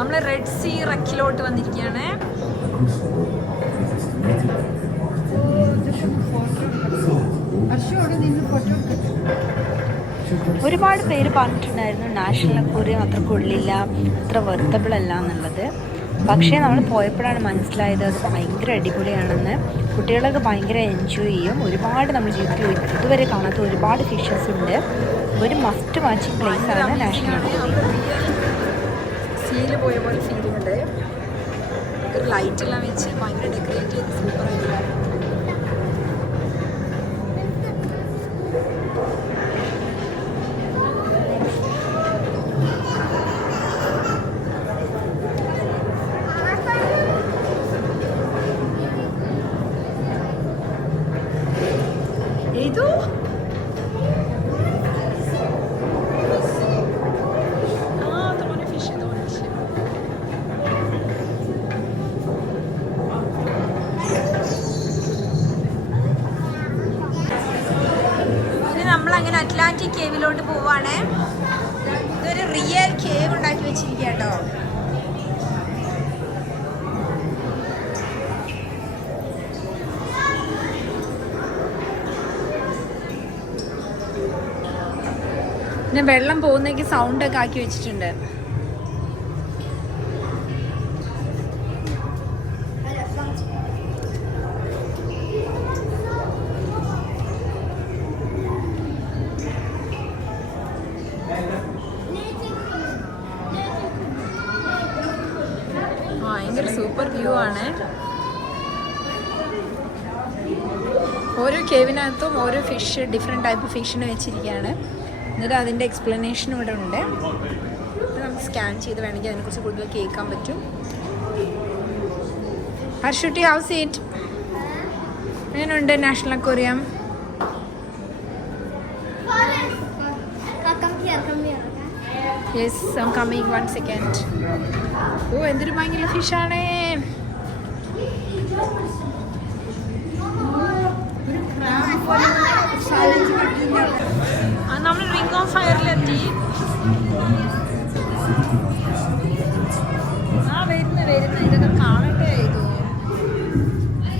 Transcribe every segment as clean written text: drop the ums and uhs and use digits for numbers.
നമ്മൾ Red Sea റക്കിലോട്ട് വന്നിരിക്കുകയാണ്. ഒരുപാട് പേര് പറഞ്ഞിട്ടുണ്ടായിരുന്നു നാഷണൽ അക്വേറിയം അത്ര കൊള്ളില്ല, അത്ര വെർത്തബിൾ അല്ല എന്നുള്ളത്. പക്ഷേ നമ്മൾ പോയപ്പോഴാണ് മനസ്സിലായത് അത് ഭയങ്കര അടിപൊളിയാണെന്ന്. കുട്ടികളൊക്കെ ഭയങ്കര എൻജോയ് ചെയ്യും. ഒരുപാട് നമ്മൾ ജീവിതത്തിൽ ഇതുവരെ കാണാത്ത ഒരുപാട് ഫിഷസ് ഉണ്ട്. ഒരു മസ്റ്റ് വാച്ചിങ് പ്ലേസ് ആണ് നാഷണൽ അക്വേറിയം. സീല് പോയ പോലെ ഫീലിംഗ് ഉണ്ട്. ഒരു ലൈറ്റ് എല്ലാം വെച്ച് ഭയങ്കര ഡെക്കറേറ്റ് ചെയ്ത് സൂപ്പറായിട്ട്. ഏതോ നമ്മളങ്ങനെ അറ്റ്ലാന്റിക് കേവിലോട്ട് പോവാണ്. ഇതൊരു റിയൽ കേവ് ഉണ്ടാക്കി വെച്ചിരിക്കുക കേട്ടോ. പിന്നെ വെള്ളം പോകുന്നേക്ക് സൗണ്ടൊക്കെ ആക്കി വെച്ചിട്ടുണ്ട്. ഭയങ്കര സൂപ്പർ വ്യൂ ആണ്. ഓരോ കേവിനകത്തും ഓരോ ഫിഷ്, ഡിഫറെൻറ്റ് ടൈപ്പ് ഫിഷിനെ വെച്ചിരിക്കുകയാണ്. എന്നിട്ട് അതിൻ്റെ എക്സ്പ്ലനേഷൻ ഇവിടെ ഉണ്ട്. നമുക്ക് സ്കാൻ ചെയ്ത് വേണമെങ്കിൽ അതിനെക്കുറിച്ച് കൂടുതൽ കേൾക്കാൻ പറ്റും. ഹർഷുട്ടി, ഹൗസ് ഇറ്റ്? എങ്ങനെയുണ്ട് national aquarium? Yes, I am coming, 1 second. ഓ, എന്തൊരു ഭയങ്കര ഫിഷാണേ. നമ്മൾ റിംഗ് ഓഫ് ഫയറിലെത്തി. വരുന്ന ഇതൊക്കെ കാണട്ടെ. ഇത്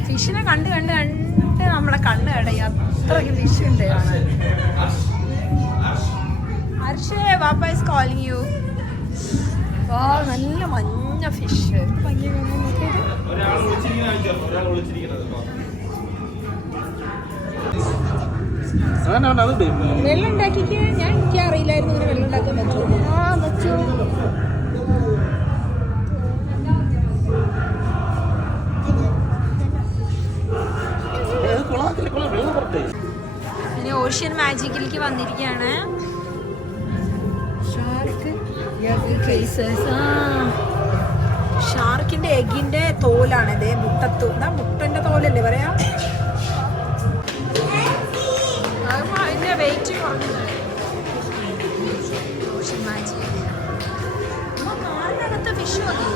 ഫിഷിനെ കണ്ട് നമ്മളെ കണ്ണ് കടയും. അത്രയ്ക്ക് ഫിഷ് ഉണ്ട് കാണാൻ. ഹർഷേ, വാപ്പ ഈസ് കോളിങ് യു. വാ, നല്ല മഞ്ഞ ഫിഷ്. വെള്ളം ഉണ്ടാക്കിക്ക്. എനിക്ക് അറിയില്ലായിരുന്നു ഇങ്ങനെ വെള്ളം ഉണ്ടാക്കാൻ പറ്റും. ഇനി ഓഷ്യൻ മാജിക്കിലേക്ക് വന്നിരിക്കുകയാണ്. ഷാർക്കിന്റെ എഗിന്റെ തോലാണിത്. മുട്ടന്റെ തോലല്ലേ പറയാ. അതിന്റെ വെയിറ്റ് കുറഞ്ഞത്. ഓഷ്യൻ മാജിക് കാലിനകത്ത് ഫിഷ് മതി.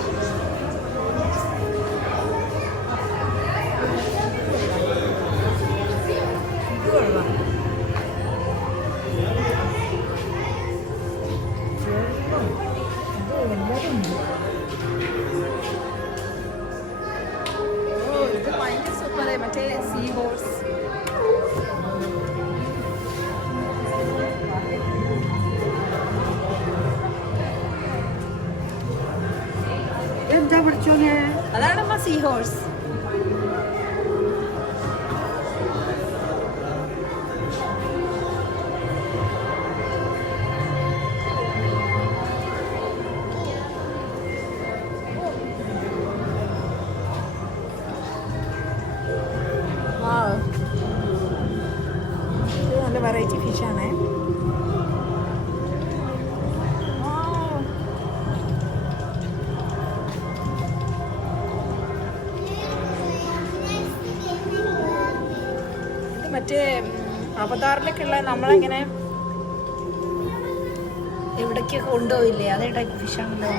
ഇത് ഭയങ്കര സൂപ്പർ. മറ്റേ സീ ഹോഴ്സ്. അതാണ് സീ ഹോഴ്സ്. നല്ല വെറൈറ്റി ഫിഷാണേ. മറ്റേ അവതാറിലൊക്കെയുള്ള നമ്മളെങ്ങനെ എവിടേക്ക് കൊണ്ടുപോയില്ലേ, അതേ ടൈപ്പ് ഫിഷാണല്ലോ.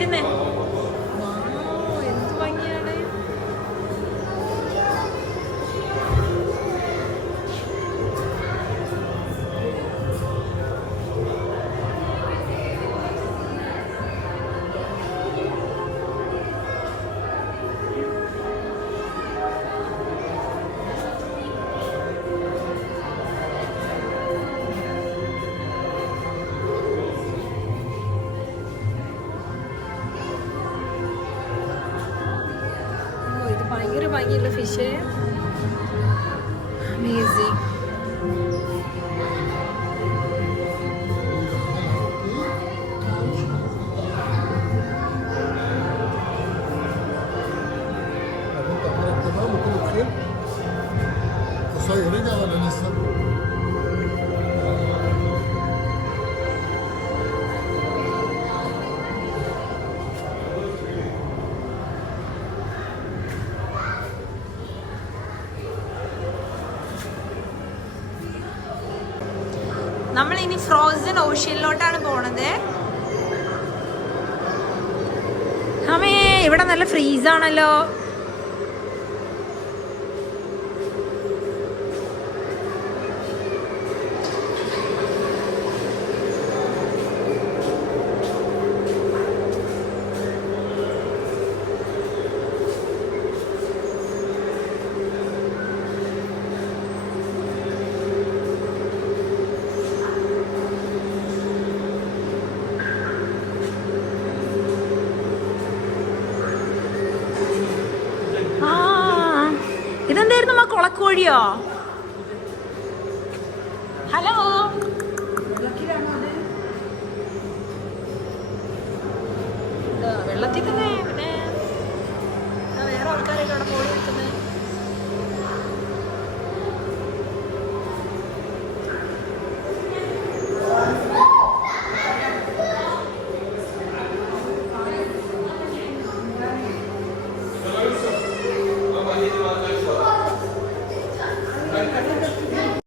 വരുന്നേ. എന്ത് ഭംഗിയാണ്. ഭയങ്കര ഭംഗിയുള്ള ഫിഷ്. അമേസിങ്. നമ്മളിനി ഫ്രോസൺ ഓഷ്യനിലോട്ടാണ് പോണത്. അമ്മേ ഇവിടെ നല്ല ഫ്രീസാണല്ലോ. ഇതെന്തായിരുന്നു ആ കൊളക്കോഴിയോ? ഹലോ, വെള്ളത്തിൽ തന്നെ. പിന്നെ വേറെ ആൾക്കാരൊക്കെ അവിടെ